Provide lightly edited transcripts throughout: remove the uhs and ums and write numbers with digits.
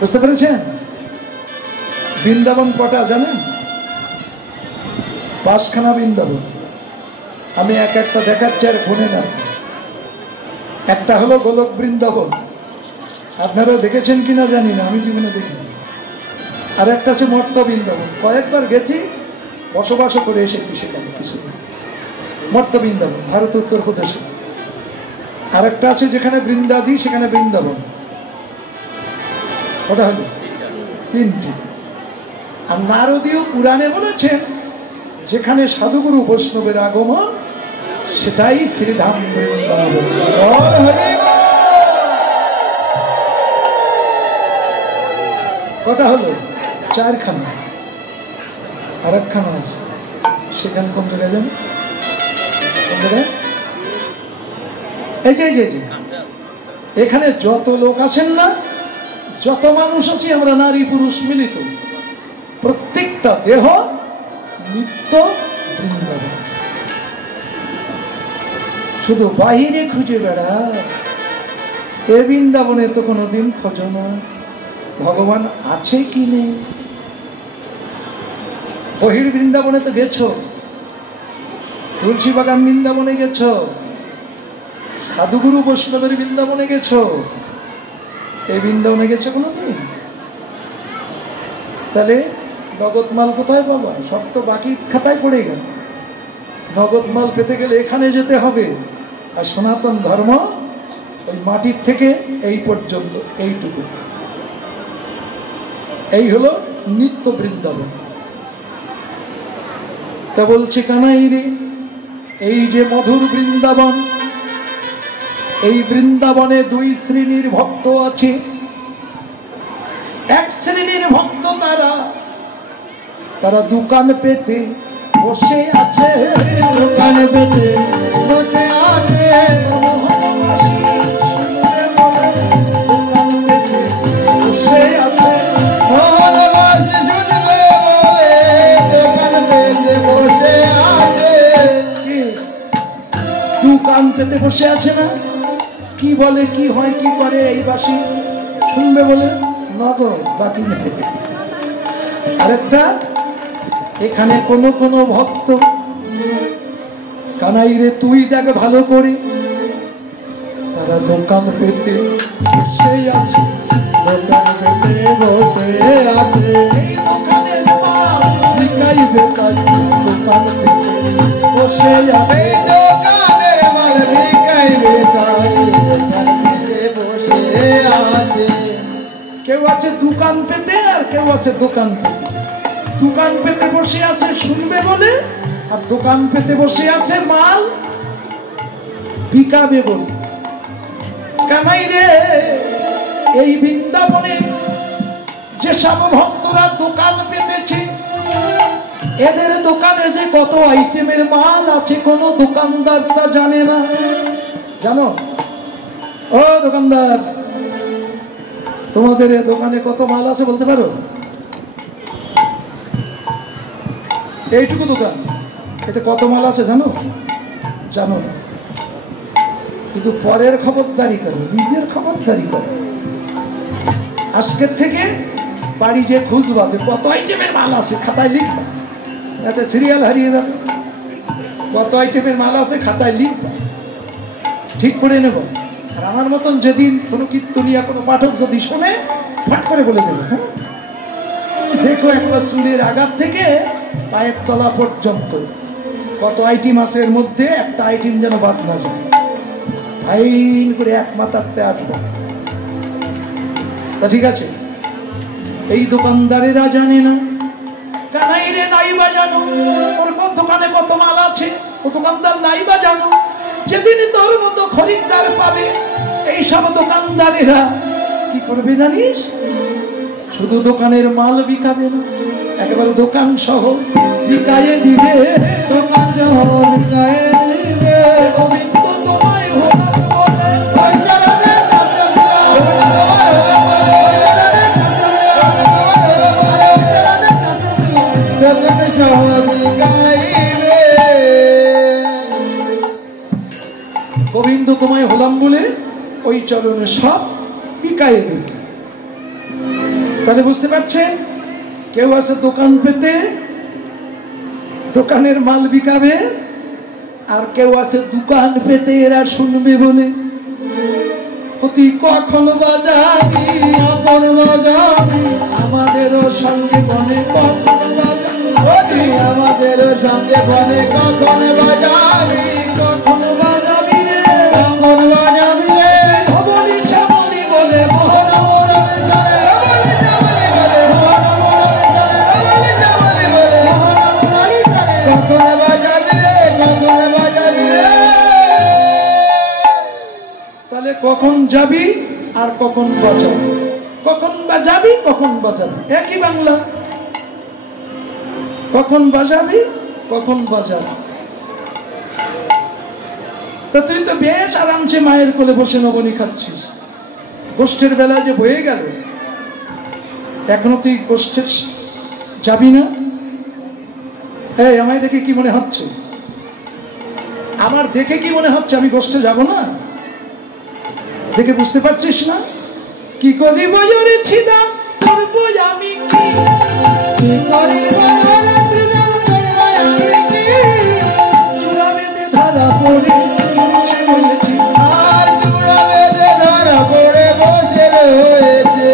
বুঝতে পেরেছেন? বৃন্দাবন কটা জানেন? 5খানা বৃন্দাবন। আমি এক একটা দেখাচ্ছি, আর গুনে না। একটা হলো গোলক বৃন্দাবন, আপনারা দেখেছেন কিনা জানি না, আমি জীবনে দেখিনি। আর একটা আছে মর্ত বৃন্দাবন, কয়েকবার গেছি, বসবাসও করে এসেছি সেখানে কিছু। মর্ত বৃন্দাবন ভারত উত্তরপ্রদেশে। আর একটা আছে যেখানে বৃন্দাজি, সেখানে বৃন্দাবন। ওটা হলো 3টি। আর নারদীয় পুরাণে বলেছেন যেখানে সাধুগুরু বৈষ্ণবের আগমন, সেটাই শ্রীধাম বৃন্দাবন। কটা হলো? 4খানা। আর একখানা আছে, সেখানে কোন জায়গায় যান? কোন জায়গায়? এই যে এখানে যত লোক আছেন না, যত মানুষ আছি আমরা, নারী পুরুষ মিলিত, প্রত্যেকটা দেহ নিত্য বৃন্দাবন। শুধু বাহিরে খুঁজে বেড়া, এ বৃন্দাবনে তো কোনোদিন খোঁজো না ভগবান আছে কি নেই। বহির বৃন্দাবনে তো গেছো, তুলসী বাগান বৃন্দাবনে গেছো, সাধুগুরু বৈষ্ণবের বৃন্দাবনে গেছো, এই বৃন্দাবনে গেছো কোনোদিন? তাহলে নগদ মাল কোথায় পাবা? সব তো বাকি খাতায় পড়ে গেল। নগদ মাল পেতে গেলে এখানে যেতে হবে। আর সনাতন ধর্ম ওই মাটির থেকে এই পর্যন্ত, এইটুকু, এই হলো নিত্য বৃন্দাবন। তা বলছে কানাই রে, এই যে মধুর বৃন্দাবন, এই বৃন্দাবনে 2 শ্রেণীর ভক্ত আছে। এক শ্রেণীর ভক্ত তারা দোকান পেতে বসে আছে, দোকান পেতে বসে আছে, দোকান পেতে বসে আছে না? কি বলে, কি হয়, কি করে এই বাসি শুনবে বলে নগদ, বাকি নেই। আরেকটা, এখানে কোন ভক্ত, কানাই রে তুই দেখ ভালো করে, তারা দোকান পেতে বসে আছে, দোকান পেতে বসে আছে, দোকানের মাল বিকাইবে তাই, দোকান পেতে বসে আছে, দোকানের মাল বিকাইবে তাই, দোকান পেতে বসে আছে। কেউ আছে দোকান পেতে, আর কেউ আছে দোকান পেতে। দোকান পেতে বসে আছে শুনবে বলে, আর দোকান পেতে বসে আছে মাল বিকাবে বলে। কানাই রে, এই বৃন্দাবনে যেসব ভক্তরা দোকান পেতেছে, এদের দোকানে যে কত আইটেমের মাল আছে কোন দোকানদার তা জানে না। জানো? ও দোকানদার, তোমাদের দোকানে কত মাল আছে বলতে পারো? এইটুকু দোকান, এতে কত মাল আছে জানো? জানো না। কিন্তু পরের খবরদারি করো, নিজের খবরদারি করো। আজকের থেকে বাড়ি যে খুঁজবা যে কত আইটেমের মাল আছে, খাতায় লিখবা, এতে সিরিয়াল হারিয়ে যাবে। কত আইটেমের মাল আছে খাতায় লিখবা, ঠিক করে নেব। আর আমার মতন যেদিন কোনো কীর্তনিয়া কোনো পাঠক যদি শোনে, ফট করে বলে দেবে। হ্যাঁ, দেখো একটা চুলের আঘাত থেকে পায়ের তলা পর্যন্ত কত আইটেম আছে, এর মধ্যে একটা আইটেম যেন বাদ না যায়, আইন করে এক মাথাতে আসবো। তা ঠিক আছে, এই দোকানদারেরা জানে না। কানাই রে নাই বা জানো ওর দোকানে কত মাল আছে, ও দোকানদার নাই বা জানো। যেদিন তোর মতো খরিদ্দার পাবে, এই সব দোকানদারেরা কি করবে জানিস? শুধু দোকানের মাল বিকাবে না, একেবারে দোকান সহ বিকায়ে দিবে, দোকান সহ বিকায়ে দিবে। গোবিন্দ তোমায় হলাম বলে, দোকান সহ বিকাইবে। গোবিন্দ তোমায় হলাম বলে ওই চরণে সব বিকায়ে দিবে। তাহলে বুঝতে পারছেন, কেউ আছে দোকান পেতে, দোকানের মাল বিকাবে, আর কেউ আছে দোকান পেতে এরা শুনবে বলে। অতি কখন বাজাবি, কখন বাজাবি, আমাদেরও সঙ্গে বনে কখন বাজাবি, আমাদেরও সঙ্গে বনে কখন বাজাবি, কখন বাজাবি রে, কখন বাজাবি রে, ধবলি শ্যামলি বলে মোহন মোরবে চলে, ধবলি শ্যামলি বলে মোহন মোরবে চলে, ধবলি শ্যামলি বলে মোহন মোরবে চলে, কখন বাজাবি রে, কখন বাজাবি রে। তাহলে কখন যাবি আর কখন বাজাবি, কখন বাজাবি কখন বাজাবি একই বাংলা। কখন বাজাবি কখন বাজাবি। তা তুই তো বেশ আরামসে মায়ের কোলে বসে নবনী খাচ্ছিস, গোষ্ঠের বেলা যে বয়ে গেল, এখনো তুই গোষ্ঠে যাবি না? এই আমায় দেখে কি মনে হচ্ছে, আমার দেখে কি মনে হচ্ছে আমি গোষ্ঠে যাব না? দেখে বুঝতে পারছিস না? কি করিব ওরে ছিদা করব আমি, কি করিব ওরে ছিদা করব আমি, কি চূড়া বেঁধে ধরা পড়ে বসে রয়েছি, আর চূড়া বেঁধে ধরা পড়ে বসে রয়েছে,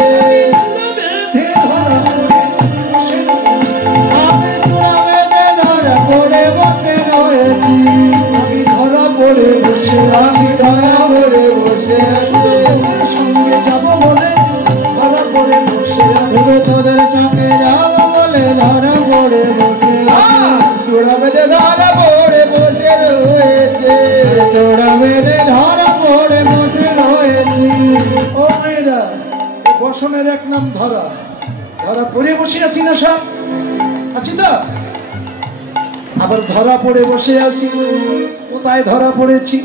আমি চূড়া বেঁধে ধরা পড়ে বসে রয়েছি, আমি ধরা পড়ে বসে আছি, ধরা পড়ে বসে আছি, সঙ্গে যাব বলে ধরা পড়ে বসে আছি, তোদের সঙ্গে যাব বলে ধরা পড়ে বসে আছি, চূড়া বেঁধে ধরা পড়ে বসে রয়েছে, চূড়া বেঁধে ধরা পড়ে বসে রয়েছি। ও মেয়েরা, বসনের এক নাম ধরা, ধরা পড়ে বসে আছি না সব আছি তো? আবার ধরা পড়ে বসে আছি, কোথায় ধরা পড়েছি?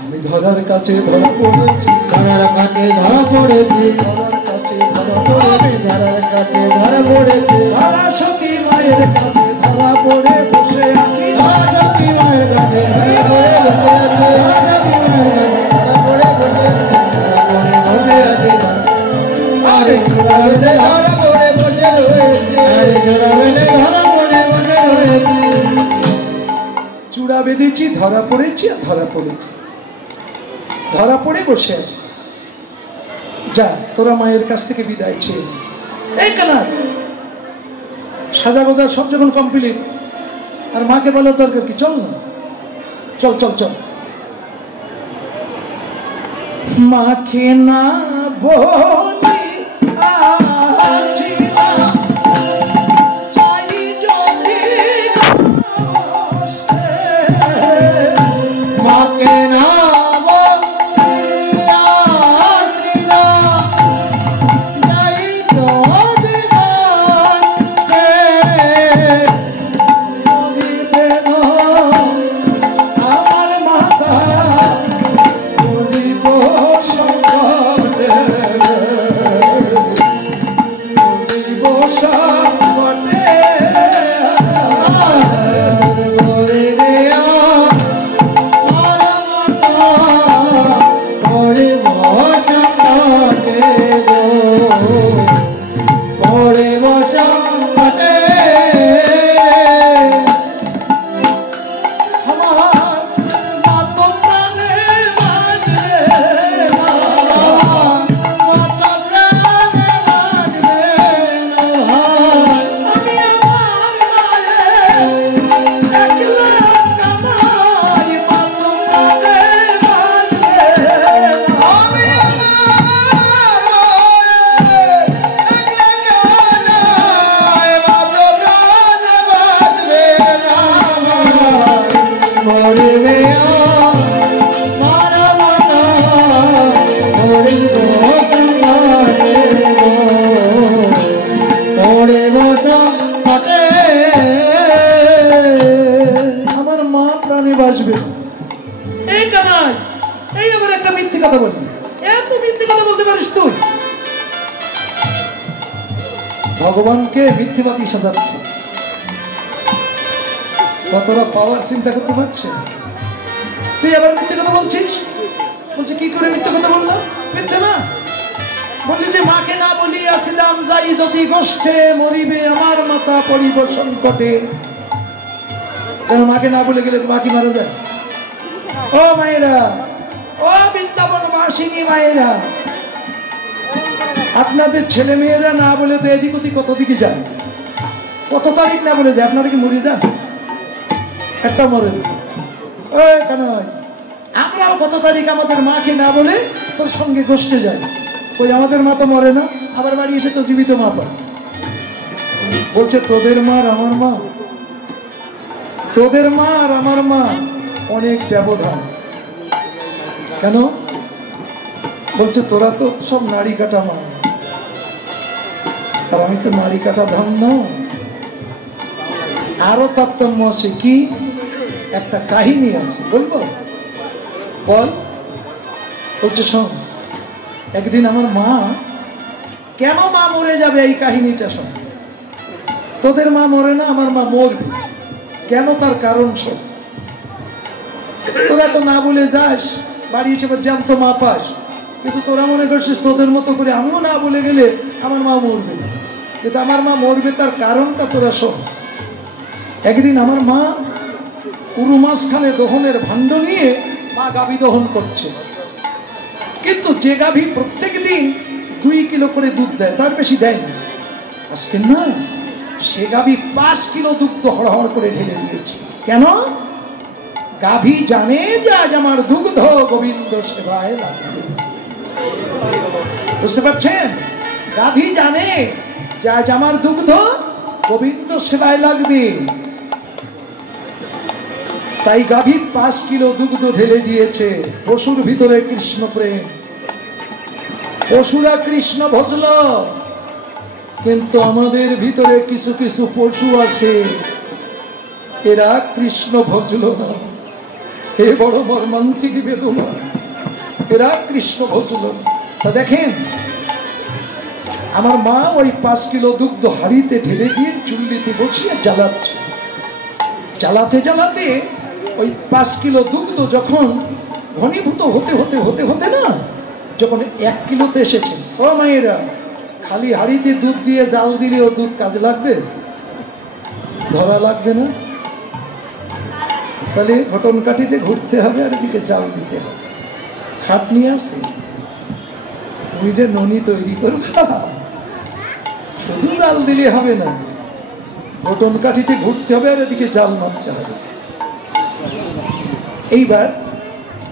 আমি ধরার কাছে ধরা পড়েছি, ধরার কাছে ধরা পড়েছি, ধরার কাছে ধরা পড়েছি, ধরার কাছে ধরা পড়েছি, ধরা সতী মায়ের কাছে ধরা পড়ে বসে আছি, ধরা সতী মায়ের কাছে ধরা পড়ে বসে আছি, ধরা সতী মায়ের কাছে ধরা পড়ে বসে আছি, ধরা পড়ে বসে আছি, আরে চূড়া বেঁধে ধরা পড়ে বসে রয়েছি, আরে চূড়া বেঁধে ধরা পড়ে বসে রয়েছি, চূড়া বেঁধেছি, ধরা পড়েছি, আর ধরা পড়েছি, ধরা পড়ে বসে আছি। যা তোরা মায়ের কাছ থেকে বিদায় চেয়ে, এই কানা সাজা গোজা সব যখন কমপ্লিট, আর মাকে বলার দরকার কি, চল না, চল চল চল। মাকে না বলি আছি না, চাই যদি মাকে না ভগবানকে মিথ্যেবাদী সাজাচ্ছে, কতটা পাওয়ার চিন্তা করতে পারছে? তুই আবার মিথ্যে কথা বলছিস, বলছে কি করে মিথ্যে কথা বললাম, মিথ্যে না, বলি যে মাকে না বলিয়াছিলাম যাই যদি গোষ্ঠে মরিবে আমার মাতা পড়িব সংকটে। কেন মাকে না বলে গেলে মা কি মারা যায়? ও মায়েরা, ও বৃন্দাবন বাসিনী মায়েরা, আপনাদের ছেলে মেয়েরা না বলে তো এদিক ওদিক কত দিকে যায়, কত তারিখ না বলে যায়। আপনারা কি মরে যান? একটা মরে কেন? আমরাও কত তারিখ আমাদের মাকে না বলে তোর সঙ্গে গোষ্ঠে যাই। ওই আমাদের মা তো মরে না, আবার বাড়ি এসে তো জীবিত মা পায়। বলছে তোদের মা আর আমার মা, তোদের মা আর আমার মা অনেক ব্যবধান। কেন? বলছে তোরা তো সব নারী কাটা মা, আর আমি তো নারী কাটা ধান না। আরো তারতম্য আছে। কি? একটা কাহিনী আছে, বলবো? বল। বলছে শোন, একদিন আমার মা, কেন মা মরে যাবে এই কাহিনীটা শোন। তোদের মা মরে না, আমার মা মরবে কেন, তার কারণ শোন। তোরা তো না বলে যাস, বাড়ি এসে জ্যান্ত মা পাস, কিন্তু তোরা মনে করছিস তোদের মতো করে আমিও না বলে গেলে আমার মা মরবে না। কিন্তু আমার মা মরবে তার কারণটা তোরা শোন। একদিন আমার মা পুরো মাসখানে দহনের ভাণ্ড নিয়ে মা গাভী দহন করছে, কিন্তু যে গাভী প্রত্যেক দিন 2 কিলো করে দুধ দেয়, তার বেশি দেয় না। আজকে না, সে গাভী 5 কিলো দুগ্ধ হড়হড় করে ঢেলে দিয়েছে। কেন? গাভী জানে যে আজ আমার দুগ্ধ গোবিন্দ সেবায় লাগবে। বুঝতে পারছেন? গাভী জানে যে আজ আমার দুগ্ধ গোবিন্দ সেবায় লাগবে, তাই গাভী 5 কিলো দুগ্ধ ঢেলে দিয়েছে। পশুর ভিতরে কৃষ্ণ প্রেম, পশুরা কৃষ্ণ ভজল, কিন্তু আমাদের ভিতরে কিছু কিছু পশু আছে, এরা কৃষ্ণ ভজল না। এ বড় মর্মান্তিক বেদনা, এরা কৃষ্ণ ভজল না। তা দেখেন, আমার মা ওই 5 কিলো দুগ্ধ হাড়িতে ঢেলে দিয়ে চুল্লিতে বসিয়ে জ্বালাচ্ছে। জ্বালাতে জ্বালাতে ওই 5 কিলো দুগ্ধ যখন ঘনীভূত হতে হতে হতে হতে না, যখন 1 কিলোতে এসেছে, ও মায়েরা, খালি হাড়িতে দুধ দিয়ে জাল দিলে ও দুধ কাজে লাগবে? ধরা লাগবে না? তাহলে ঘটন কাঠিতে ঘুরতে হবে আর এদিকে জাল দিতে হবে। খাট নিয়ে আসে, তুমি যে ননি তৈরি করবা, শুধু জাল দিলে হবে না, ঘটন কাঠিতে ঘুরতে হবে আর এদিকে জাল মারতে হবে। এইবার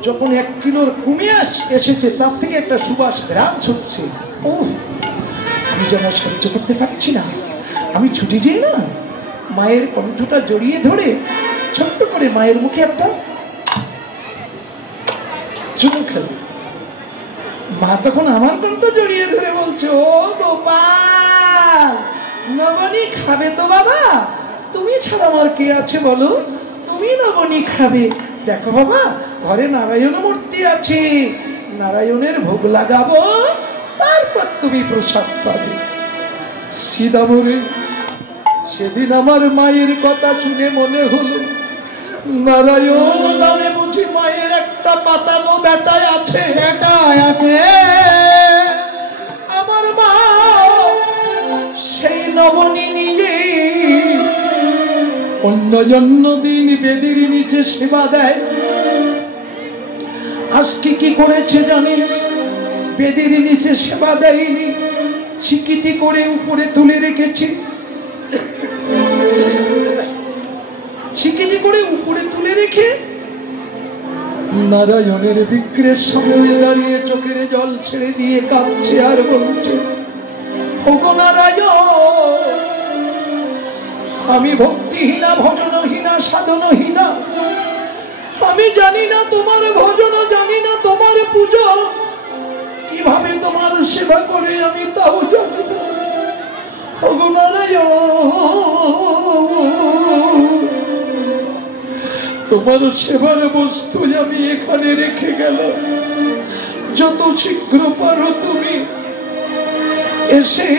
যখন 1 কিলোর কমে এসেছে, তার থেকে একটা সুবাস ঘ্রাণ ছুটছে। উফ, আমি যেন সহ্য করতে পারছি না। আমি ছুটে যাই না, মায়ের কণ্ঠটা জড়িয়ে ধরে ছোট্ট করে মায়ের মুখে একটা চুমু খেল। মা তখন আমার কণ্ঠ জড়িয়ে ধরে বলছে, ও গোপাল, নবনী খাবে তো বাবা? তুমি ছাড়া আমার কে আছে বলো? তুমি নবনী খাবে। দেখো বাবা, ঘরে নারায়ণ মূর্তি আছে, নারায়ণের ভোগ লাগাবো, তারপর তুমি প্রসাদ পাবে। সিদামরে সেদিন আমার মায়ের কথা শুনে মনে হলো, নারায়ণ নামে বুঝি মায়ের একটা পাতানো বেটায় আছে। আমার মা সেই নবনী নিয়ে অন্য দিন বেদির নিচে সেবা দেয়। আজকে কি করেছে জানিস? বেদির নিচে সেবা দেয়নি, চিকিটি করে উপরে তুলে রেখেছে। চিকিটি করে উপরে তুলে রেখে নারায়ণের বিগ্রহের সামনে দাঁড়িয়ে চোখের জল ছেড়ে দিয়ে কাঁদছে আর বলছে, ওগো নারায়ণ, আমি ভক্তিহীনা, ভজনহীনা, সাধনহীনা। আমি জানি না তোমার ভজন, জানি না তোমার পূজা, কিভাবে তোমার সেবা করে আমি তাও জানি না। ওগো নারায়ণ, তোমার সেবার বস্তু আমি এখানে রেখে গেলাম, যত শীঘ্র পারো তুমি এসে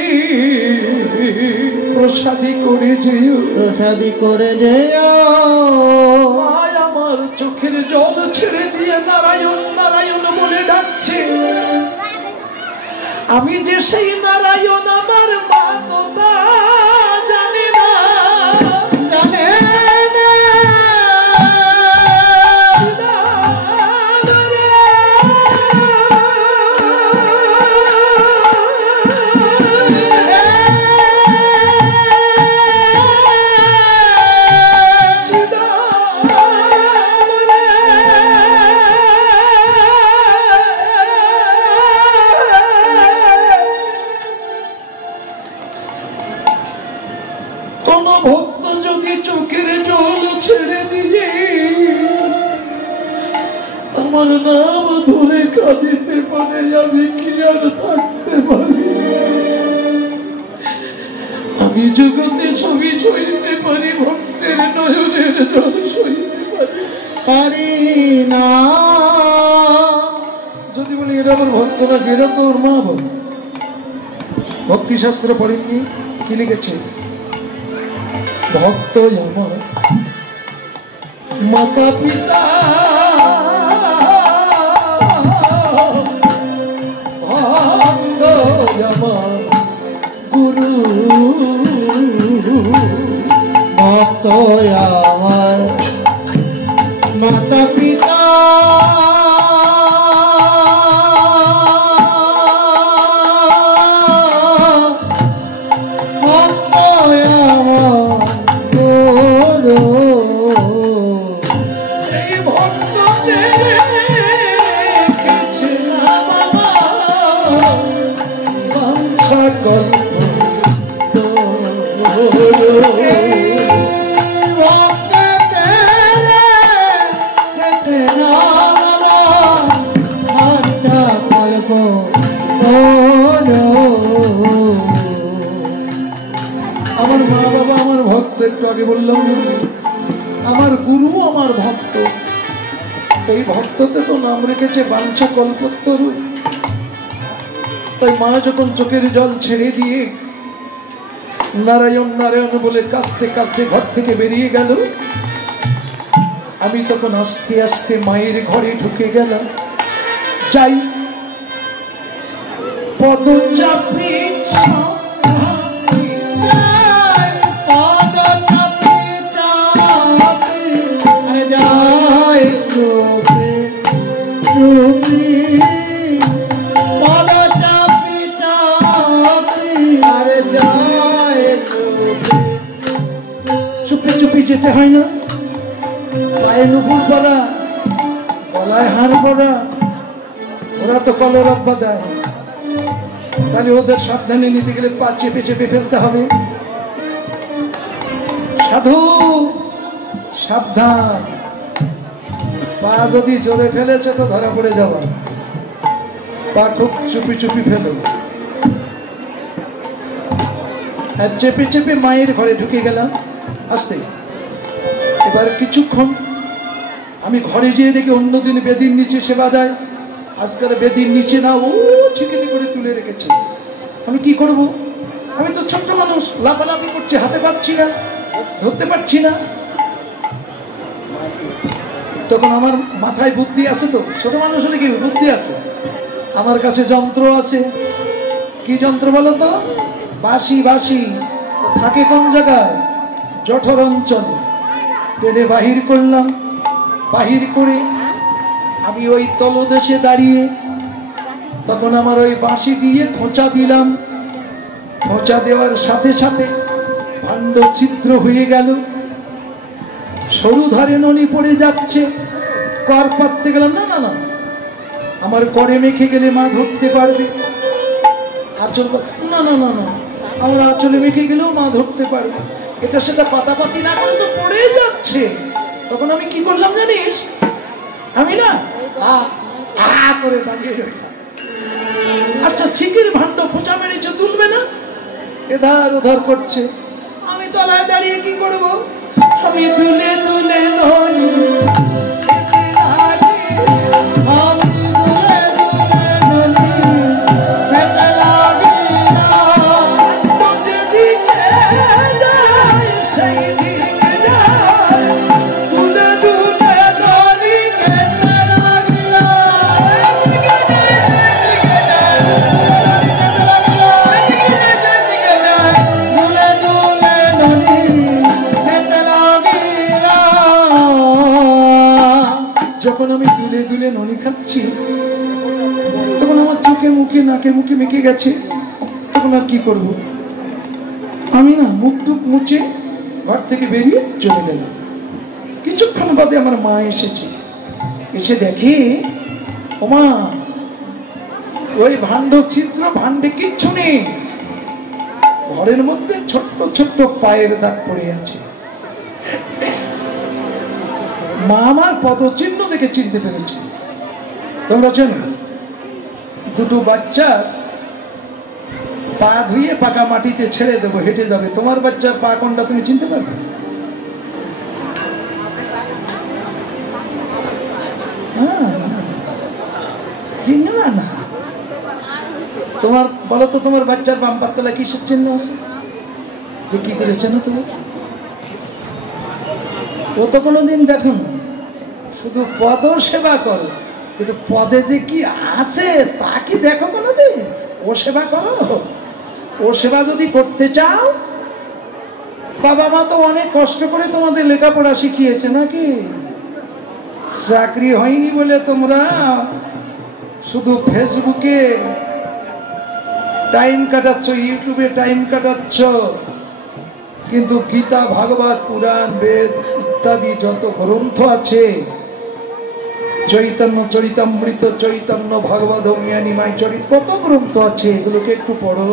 প্রসাদী করে যেও, প্রসাদী করে যেও। আমার চোখের জল ছেড়ে দিয়ে নারায়ণ নারায়ণ বলে ডাকছে। আমি যে সেই নারায়ণ আমার মা তো তা জানে না, জানে না। ভক্ত যদি চোখের জল ছেড়ে দিয়ে আমার নাম ধরে কাঁদিতে পারে, আমি কি আর থাকতে পারি? আমি জগতে ছবি সইতে পারি, ভক্তের নয়নের জল সইতে পারি না। যদি বলি এরা আমার ভক্ত না, এরা তো ওর মা বল। ভক্তি শাস্ত্র পড়েননি? কি লিখেছে? ভক্ত আমার মাতা পিতা, ভক্ত আমার গুরু, ভক্ত আমার মাতা পিতা, আমার মা বাবা আমার ভক্ত। একটু আগে বললাম আমার গুরু আমার ভক্ত। এই ভক্ততে তো নাম রেখেছে বাঞ্ছা কল্পতরু। তাই মা যখন চোখের জল ছেড়ে দিয়ে নারায়ণ নারায়ণ বলে কাঁদতে কাঁদতে ঘর থেকে বেরিয়ে গেল, আমি তখন আস্তে আস্তে মায়ের ঘরে ঢুকে গেলাম। যাই পদচাপে চুপি চুপি যেতে হয় না? পায়ে নুপুর পরা, গলায় হাড় পরা, ওরা তো কলরব্বা দেয়। তাহলে ওদের সাবধানে নিতে গেলে পা চেপে চেপে ফেলতে হবে। সাধু সাবধান, পা যদি জোরে ফেলেছে তো ধরা পড়ে যাওয়া। পা খুব চুপি চুপি ফেলো। আর চেপে চেপে মায়ের ঘরে ঢুকে গেলাম আসতে। এবার কিছুক্ষণ আমি ঘরে যেয়ে দেখি অন্যদিন বেদির নিচে সেবা দেয়, আজকাল বেদির নিচে না, ও ছিকিনি করে তুলে রেখেছে। আমি কি করব? আমি তো ছোট্ট মানুষ, লাফালাফি করছি, হাতে পারছি না, ধরতে পারছি না। তখন আমার মাথায় বুদ্ধি আছে, তো ছোট মানুষ হলে কি বুদ্ধি আছে, আমার কাছে যন্ত্র আছে। কি যন্ত্র বলো তো? বাঁশি। বাঁশি থাকে কোন জায়গায়? জঠর অঞ্চল। টেনে বাহির করলাম। বাহির করে আমি ওই তলদেশে দাঁড়িয়ে তখন আমার ওই বাঁশি দিয়ে খোঁচা দিলাম। খোঁচা দেওয়ার সাথে সাথে ভাণ্ড ছিদ্র হয়ে গেল, সরু ধারে ননি পড়ে যাচ্ছে। কর পাততে গেলাম, না না না, আমার করে মেখে গেলে মা ধরতে পারবে। আঁচল, না না না না, আমার আঁচলে মেখে গেলেও মা ধরতে পারবে। এটা সেটা পাতাপাতি না করে তো পড়ে যাচ্ছে। তখন আমি কি করলাম জানিস? আমি না করে দাঁড়িয়ে রইলাম। আচ্ছা, ছিকির ভাণ্ড খোঁচা মেরেছে, তুলবে না, এধার ওধার করছে। আমি তলায় দাঁড়িয়ে কি করব? আমি তুলে তুলে ননি, ননি খাচ্ছি, তখন আমার চোখে মুখে নাকে মুখে মেখে গেছে। তখন আর কি করব, আমি না মুখ টুক মুছে ঘর থেকে বেরিয়ে চলে গেলাম। কিছুক্ষণ বাদে আমার মা এসেছে, এসে দেখে ওমা ওই ভাণ্ড ছিদ্র, ভাণ্ডে কিচ্ছু নেই, ঘরের মধ্যে ছোট্ট ছোট্ট পায়ের দাগ পড়ে আছে। মা আমার পদচিহ্ন দেখে চিনতে পেরেছে। তোমরা জানো দুটো বাচ্চা পা ধুয়ে পাকা মাটিতে ছেড়ে দেবো, হেঁটে যাবে, তোমার বাচ্চার পা কোনটা তুমি চিনতে পারবে? চিনবা না। তোমার বলো তো, তোমার বাচ্চার বাম পাতলা কিসের চিহ্ন আছে? যে কি করেছে না তুমি? ও তো কোনোদিন দেখো না, শুধু পদ সেবা করো, কিন্তু পদে যে কি আছে তা কি দেখো কোনোদিন? ও সেবা করো। ও সেবা যদি করতে চাও, বাবা মা তো অনেক কষ্ট করে তোমাদের লেখাপড়া শিখিয়েছে নাকি? চাকরি হয়নি বলে তোমরা শুধু ফেসবুকে টাইম কাটাচ্ছ, ইউটিউবে টাইম কাটাচ্ছ, কিন্তু গীতা, ভাগবত, পুরাণ, বেদ ইত্যাদি যত গ্রন্থ আছে, চৈতন্য চরিতামৃত, চৈতন্য ভাগবত, নিমাই চরিত, কত গ্রন্থ আছে, এগুলোকে একটু পড়ো।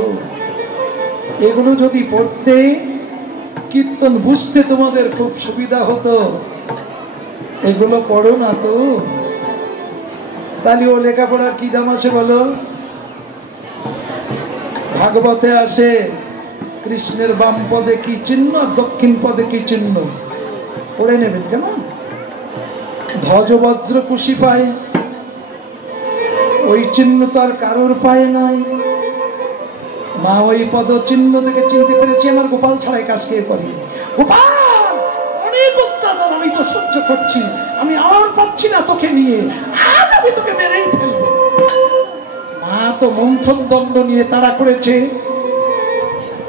এগুলো যদি পড়তে, কীর্তন বুঝতে তোমাদের খুব সুবিধা হতো। এগুলো পড়ো না তো, তাহলে ও লেখাপড়ার কি দাম আছে বলো? ভাগবতে আসে কৃষ্ণের বাম পদে কি চিহ্ন, দক্ষিণ পদে কি চিহ্ন, পড়ে নেবেন কেমন? ধ্বজ বজ্র কুশি পায়, ওই চিহ্ন তো আর কারোর পায় নাই। মা ওই পদ চিহ্ন থেকে চিনতে পেরেছি আমার গোপাল ছাড়াই কাজ কে করি। গোপাল, অনেক অত্যাচার আমি তো সহ্য করছি, আমি আর পাচ্ছি না তোকে নিয়ে, আজ আমি তোকে মেরেই ফেলবো। মা তো মন্থন দণ্ড নিয়ে তাড়া করেছে,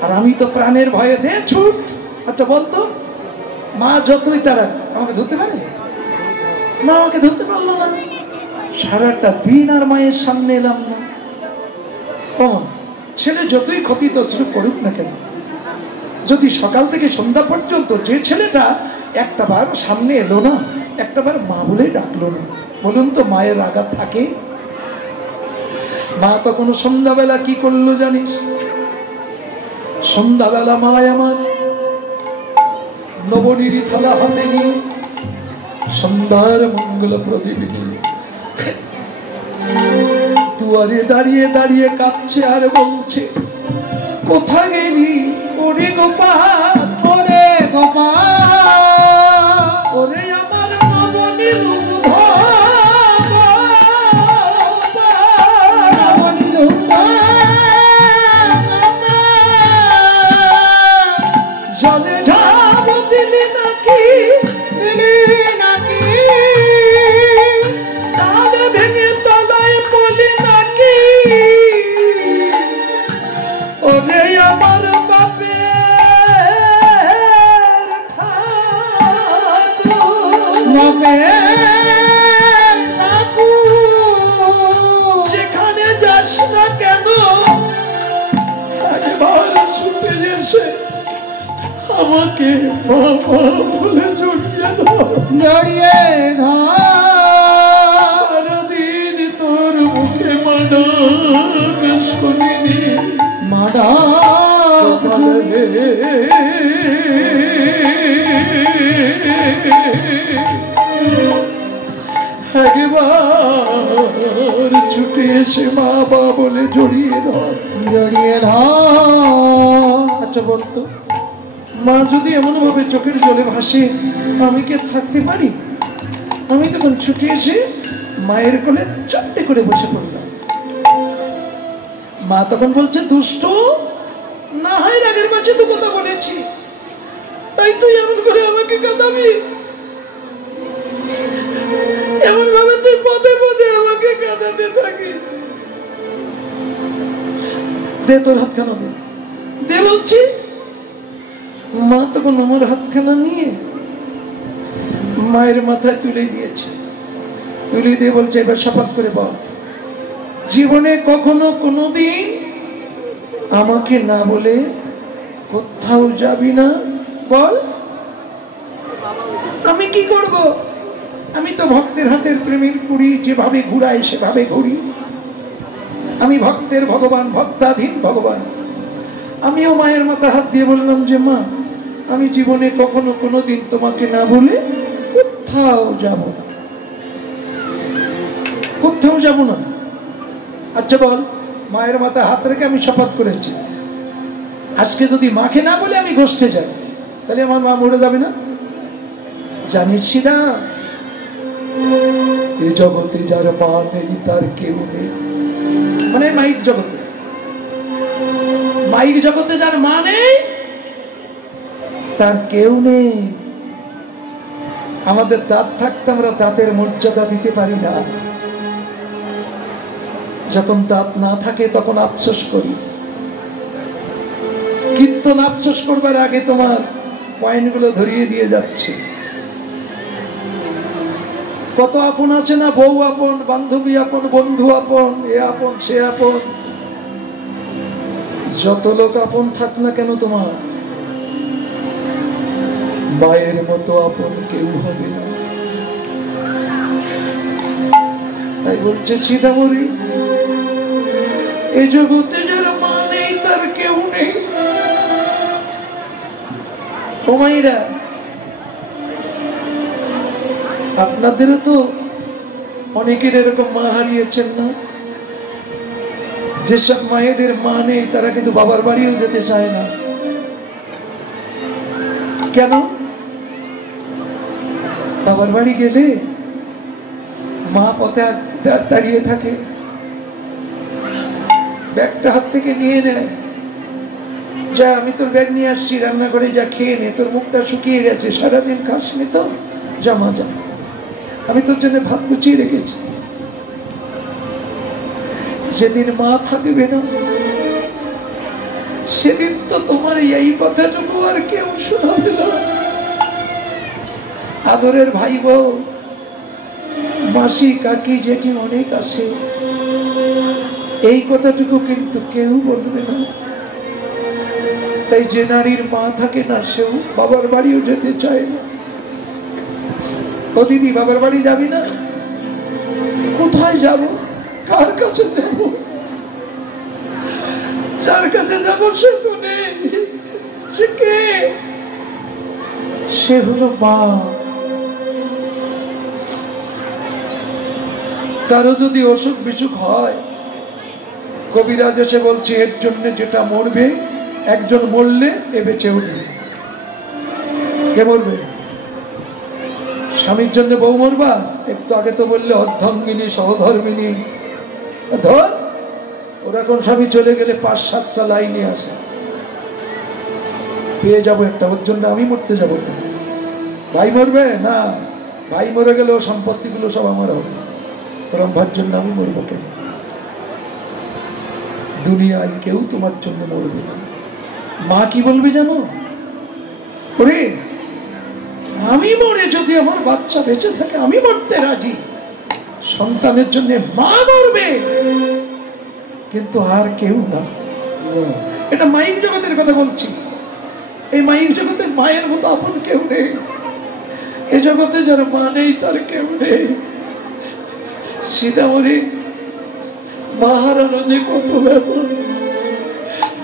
আর আমি তো প্রাণের ভয়ে দে ছুট। আচ্ছা বলতো, মা যতই তারা আমাকে ধরতে পারে? মা আমাকে ধরতে পারলো না, সারাটা দিন আর মায়ের সামনে এলাম না। ও ছেলে যতই ক্ষতি তছরূপ করুক না কেন, যদি সকাল থেকে সন্ধ্যা পর্যন্ত যে ছেলেটা একটা বার সামনে এলো না, একটা বার মা বলে ডাকলো না, বলুন তো মায়ের আঘাত থাকে? মা তখন সন্ধ্যাবেলা কি করলো জানিস? সন্ধ্যাবেলা মায় আমার নবনীর থালা হাতে নিয়ে সন্ধ্যার মঙ্গল প্রদীপ নিয়ে দুয়ারে দাঁড়িয়ে দাঁড়িয়ে কাঁদছে আর বলছে, কোথা গেলি ওরে গোপাল, ওরে গোপাল, ওরে আমার নবনীর জলে ঝাব দিলি নাকি, দিলি নাকি, তাল ভেঙে তলায় বলি নাকি, ওরে আমার বাপের ঠাকুর, সেখানে যাস না কেন? একবার ছুটে এসে আমাকে বাবা বলে জড়িয়ে ধর, জড়িয়ে ধর, সারাদিন তোর মুখে মাডাক শুনিনি, মাডাক একবার ছুটে এসে মা বাবা বলে জড়িয়ে ধর, জড়িয়ে ধর। আচ্ছা বলতো, মা যদি এমন ভাবে চোখের জলে ভাসে, আমি কি থাকতে পারি? আমি তখন ছুটে এসে মায়ের কোলে চট্টে করে বসে পড়লাম। মা তখন বলছে, দুষ্ট, না হয় রাগের মাঝে তো কথা বলেছি, তাই তুই এমন করে আমাকে কাঁদাবি, এমন ভাবে তুই পদে পদে আমাকে কাঁদাতে থাকি, দে তোর হাতখানা দে, দে বলছি। মা তখন আমার হাতখানা নিয়ে মায়ের মাথায় তুলে দিয়েছে। তুলি দিয়ে বলছে এবার শপথ করে বল, জীবনে কখনো কোনোদিন আমাকে না বলে কোথাও যাবি না, বল। আমি কি করব? আমি তো ভক্তের হাতের প্রেমের পুরি, যেভাবে ঘুরাই সেভাবে ঘুরি। আমি ভক্তের ভগবান, ভক্তাধীন ভগবান। আমিও মায়ের মাথা হাত দিয়ে বললাম যে মা, আমি জীবনে কখনো কোনোদিন তোমাকে না বলে কোথাও যাব না, কোথাও যাব না। আচ্ছা বল, মায়ের মাথা হাত রেখে আমি শপথ করেছি, আজকে যদি মাকে না বলে আমি গোষ্ঠে যাই, তাহলে আমার মা মরে যাবে না? জানিস না, এই জগতে যার মা নেই তার কেউ নেই। মানে মাইক জগতে, মাইক জগতে যার মা নেই তার কেউ নেই। আমাদের দাঁত থাকতে আমরা দাঁতের মর্যাদা দিতে পারি না, যখন দাঁত না থাকে তখন আফসোস করি। কীর্তন আফসোস করবার আগে তোমার পয়েন্টগুলো ধরিয়ে দিয়ে যাচ্ছে। কত আপন আছে না, বউ আপন, বান্ধবী আপন, বন্ধু আপন, এ আপন সে আপন। যত লোক আপন থাক না কেন, তোমার মায়ের মতো আপন কেউ হবে না। তাই বলছে সীতামণি, এই জগতে যার মা নেই তার কেউ নেই। ও মায়েরা, আপনাদেরও তো অনেকের এরকম মা হারিয়েছেন না? যেসব মায়েদের মা নেই তারা কিন্তু বাবার বাড়িও যেতে চায় না। কেন? বাবার বাড়ি গেলে মা পথে দাঁড়িয়ে থাকে, ব্যাগটা হাত থেকে নিয়ে নেয়, যা আমি তোর ব্যাগ নিয়ে আসছি, রান্না করে যা খেয়ে নে, তোর মুখটা শুকিয়ে গেছে, সারাদিন খাসনি তো, যা মা যা, আমি তোর জন্য ভাত গুছিয়ে রেখেছি। যেদিন মা থাকবে না সেদিন তো তোমার এই কথাটুকু আর কেউ শোনাবে না। আদরের ভাই বউ, মাসি, কাকি, জেঠি অনেক আছে, এই কথাটুকু কিন্তু কেউ বলবে না। তাই যে নারীর মা থাকে না সেও বাবার বাড়িও যেতে চায় না। ও দিদি, বাবার বাড়ি যাবি না? কোথায় যাব? কার কাছে যাব? যার কাছে যাব সে তো নেই। সে কে? সে হলো মা। কারো যদি অসুখ বিসুখ হয়, কবিরাজ এসে বলছে এর জন্য যেটা মরবে, একজন মরলে এ বেঁচে উঠবে। কে মরবে? স্বামীর জন্য বউ মরবা? একটু আগে তো বললে অর্ধাঙ্গিনী সহধর্মিনী। ধর, ওর এখন স্বামী চলে গেলে ৫-৭টা লাইনে আছে, পেয়ে যাবো একটা, ওর জন্য আমি মরতে যাবো না। ভাই মরবে না, ভাই মরে গেলেও সম্পত্তিগুলো সব আমার হবে, বরং ভাইয়ের জন্য আমি মরবো কেন? দুনিয়ায় কেউ তোমার জন্য মরবে না। মা কি বলবে জানো? ওরে, আমি মরে যদি আমার বাচ্চা বেঁচে থাকে আমি মরতে রাজি, সন্তানের জন্য মা মরবে, কিন্তু আর কেউ না। এটা মাইক জগতের কথা বলছি। এই মাইক জগতে মায়ের মতো আপন কেউ নেই। এ জগতে যার মা নেই তার কেউ নেই। সীতামণি, মা হারানো যে কত ব্যথা,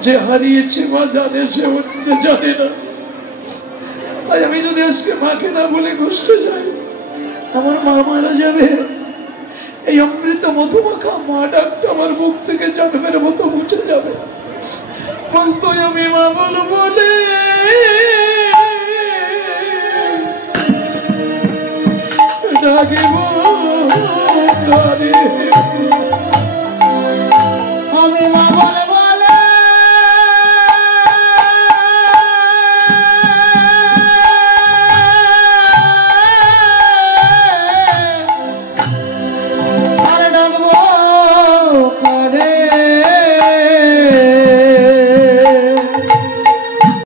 যে হারিয়েছে মা জানে, সে অন্য জানে না। তাই আমি যদি আজকে মাকে না বলে গোষ্ঠে যাই, আমার মা মারা যাবে। এই অমৃত মধুমাখা মা ডাকটা আমার মুখ থেকে জন্মের মতো মুছে যাবে। বলতো আমি মা বলো বলে ডাকিব।